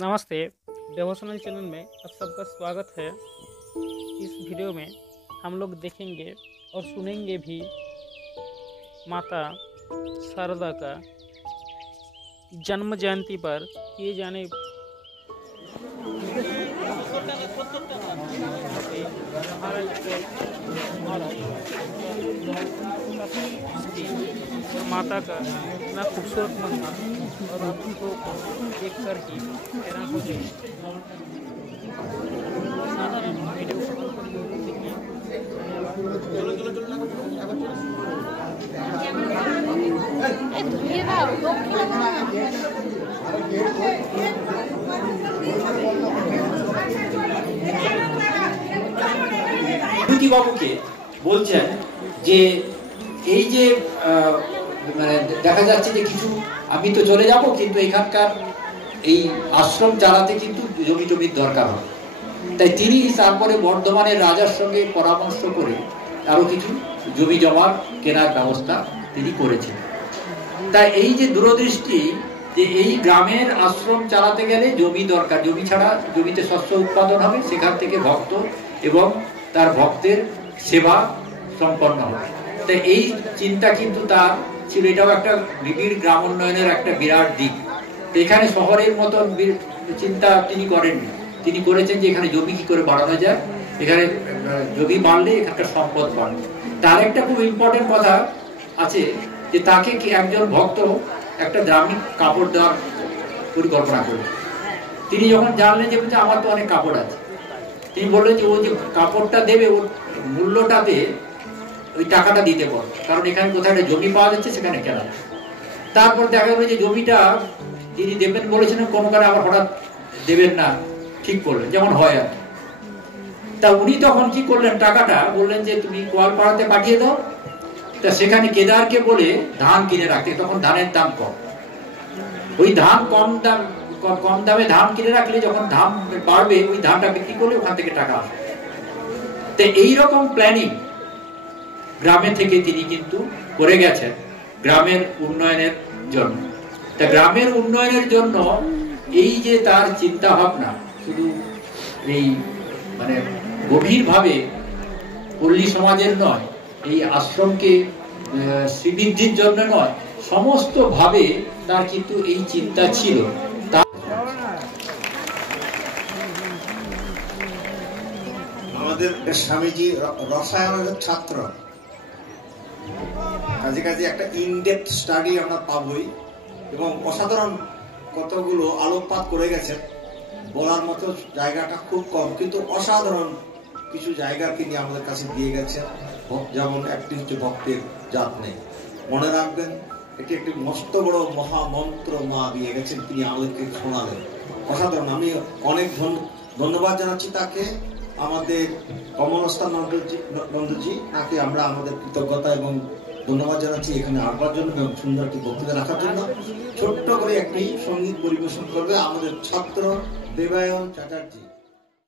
नमस्ते। Devotional channel में आप सबका स्वागत है। इस वीडियो में हम लोग देखेंगे और सुनेंगे भी माता शारदा का जन्म जयंती पर किए जाने और माता का इतना खूबसूरत मंदिर और आप लोगों को देख कर ही हैरान हो जाएंगे। वीडियो को अंत तक जरूर देखिए। বাবুকে বলছেন যে এই যে দেখা যাচ্ছে যে কিছু আমি তো চলে যাব, কিন্তু এখানকার এই আশ্রম চালাতে কিন্তু জমি জমির দরকার হবে। তাই তিনি তারপরে বর্ধমানের রাজার সঙ্গে পরামর্শ করে আরো কিছু জমি জমার কেনার ব্যবস্থা তিনি করেছেন। তাই এই যে দূরদৃষ্টি যে এই গ্রামের আশ্রম চালাতে গেলে জমি দরকার, জমি ছাড়া জমিতে শস্য উৎপাদন হবে, সেখান থেকে ভক্ত এবং তার ভক্তের সেবা সম্পন্ন হবে। তাই এই চিন্তা কিন্তু তার ছিল। এটাও একটা নিবিড় গ্রাম উন্নয়নের একটা বিরাট দিক। এখানে শহরের মতন চিন্তা তিনি করেননি। তিনি করেছেন যে এখানে জমি কি করে বাড়ানো যায়, এখানে জমি বাড়লে এখানকার সম্পদ বাড়বে। তার একটা খুব ইম্পর্টেন্ট কথা আছে যে তাকে কি একজন ভক্ত একটা দামি কাপড় দেওয়ার পরিকল্পনা করলেন। তিনি যখন জানলেন যে আমার তো অনেক কাপড় আছে, তিনি বললেন যে ও যে কাপড়টা দেবে ওর মূল্যটাতে ওই টাকাটা দিতে পারবে, কারণ এখানে কোথায় একটা জমি পাওয়া যাচ্ছে সেখানে কেনা। তারপর দেখা গেল যে জমিটা তিনি দেবেন বলেছিলেন, কোনো কারণে আবার হঠাৎ দেবেন না ঠিক করলেন, যেমন হয় আর। তা উনি তখন কি করলেন, টাকাটা বললেন যে তুমি কোয়ালপাড়াতে পাঠিয়ে দাও। তা সেখানে কেদারকে বলে ধান কিনে রাখতে, তখন ধানের দাম কম, ওই ধান কম দামে ধান কিনে রাখলে যখন ধান বাড়বে ওই ধানটা বিক্রি করলে ওখান থেকে টাকা আসবে। তো এইরকম প্ল্যানিং গ্রামে থেকে তিনি কিন্তু করে গেছেন গ্রামের উন্নয়নের জন্য। তা গ্রামের উন্নয়নের জন্য এই যে তার চিন্তা ভাবনা শুধু এই গভীরভাবে পল্লী সমাজের নয়, এই আশ্রমকে শ্রীবৃদ্ধির জন্য নয়, সমস্ত ভাবে তার কিন্তু এই চিন্তা ছিল। আমাদের স্বামীজি রসায়নের ছাত্র, কাজে কাজে একটা ইনডেপথ স্টাডি আমরা পাবই, এবং অসাধারণ কতগুলো আলোকপাত করে গেছেন। বলার মতো জায়গাটা খুব কম, কিন্তু অসাধারণ কিছু জায়গা তিনি আমাদের কাছে দিয়ে গেছেন। যেমন একটি হচ্ছে ভক্তের জাত নেই, মনে রাখবেন এটি একটি মস্ত বড় মহামন্ত্র মা দিয়ে গেছেন, তিনি আমাদেরকে শোনালেন। অসাধারণ। আমি অনেক ধন্যবাদ জানাচ্ছি তাকে, আমাদের কমলস্থান নন্দজি, তাকে আমরা আমাদের কৃতজ্ঞতা এবং ধন্যবাদ জানাচ্ছি এখানে আসবার জন্য এবং সুন্দর একটি বক্তৃতা রাখার জন্য। ছোট্ট করে একটি সঙ্গীত পরিবেশন করবে আমাদের ছাত্র দেবায়ন চ্যাটার্জি।